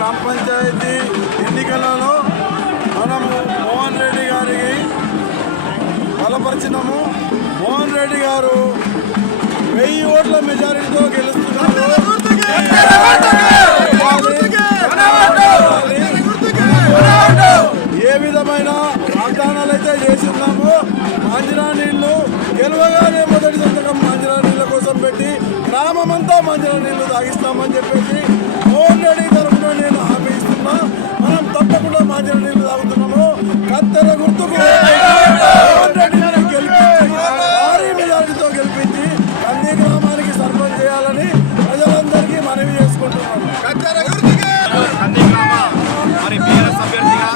గ్రామ పంచాయతీ ఎన్నికలలో మనము మోహన్ రెడ్డి గారికి బలపరిచినాము. మోహన్ రెడ్డి గారు 1000 ఓట్ల మెజారిటీతో గెలుస్తున్నారు. ఏ విధమైన వాగ్దానాలు అయితే చేస్తున్నామో మంజీరా నీళ్లు గెలవగానే మొదటి సంతకం మంజీరా నీళ్ళ కోసం పెట్టి గ్రామమంతా మంజీరా నీళ్లు తాగిస్తామని చెప్పేసి మోహన్ రెడ్డి తరఫున నేను హామీ ఇస్తున్నా. మనం తప్పకుండా మంజీరా నీళ్లు తాగుతున్నాము. కత్తెర గుర్తుకు మోహన్ రెడ్డిని గెలిపించి భారీ మెజారిటీతో గెలిపించి కంది గ్రామానికి సర్పంచ్ చేయాలని ప్రజలందరికీ మనవి చేసుకుంటున్నాను. కంది గ్రామ మరి బీఆర్ఎస్ అభ్యర్థిగా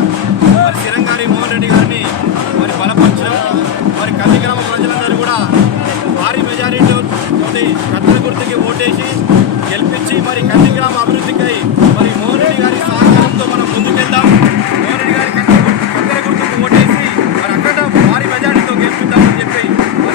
మరి చిరంగారి మోహన్ రెడ్డి గారిని మరి బలపరచడం, మరి కంది గ్రామ ప్రజలందరూ కూడా భారీ మెజారిటీ కత్తెర గుర్తుకి ఓటేసి గెలిపించి మరి కంది గ్రామ అభివృద్ధికై మరి మోహన్ రెడ్డి గారి సహకారంతో మనం ముందుకెళ్దాం. మోహన్ రెడ్డి గారి కత్తెర గుర్తుకు ఓటేసి మరి అక్కడ భారీ మెజారిటీతో గెలిపిద్దామని చెప్పి మరి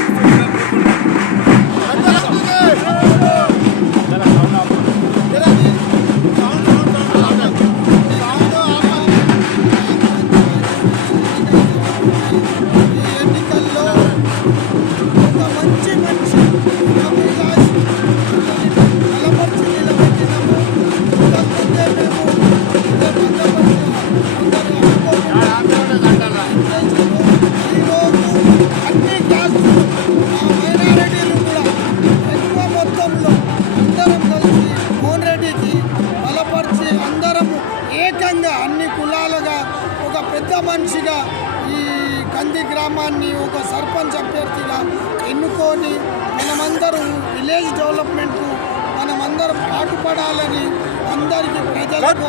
అన్ని కులాలుగా ఒక పెద్ద మనిషిగా ఈ కంది గ్రామాన్ని ఒక సర్పంచ్ అభ్యర్థిగా ఎన్నుకొని మనమందరం విలేజ్ డెవలప్మెంట్ మనమందరం పాటుపడాలని అందరికీ ప్రజలకు